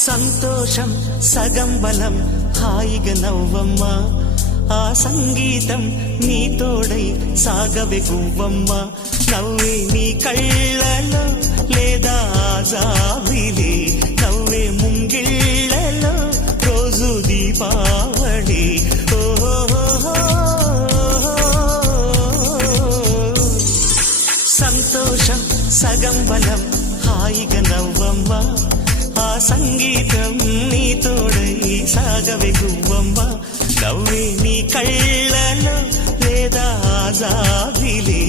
సంతోషం సగం బలం హాయిగా నవ్వమ్మా ఆ సంగీతం నీ తోడై సాగవే గువ్వమ్మ నవ్వే నీ కళ్ళలో లేదా జాబిలి నవ్వే ముంగిళ్ళలో రోజు దీపావళి సంతోషం సగం బలం హాయిగా నవ్వమ్మ ఆ సంగీతం నీ తోడై సాగవే గువ్వమ్మ నవ్వే నీ కళ్ళలో లేదా జాబిలి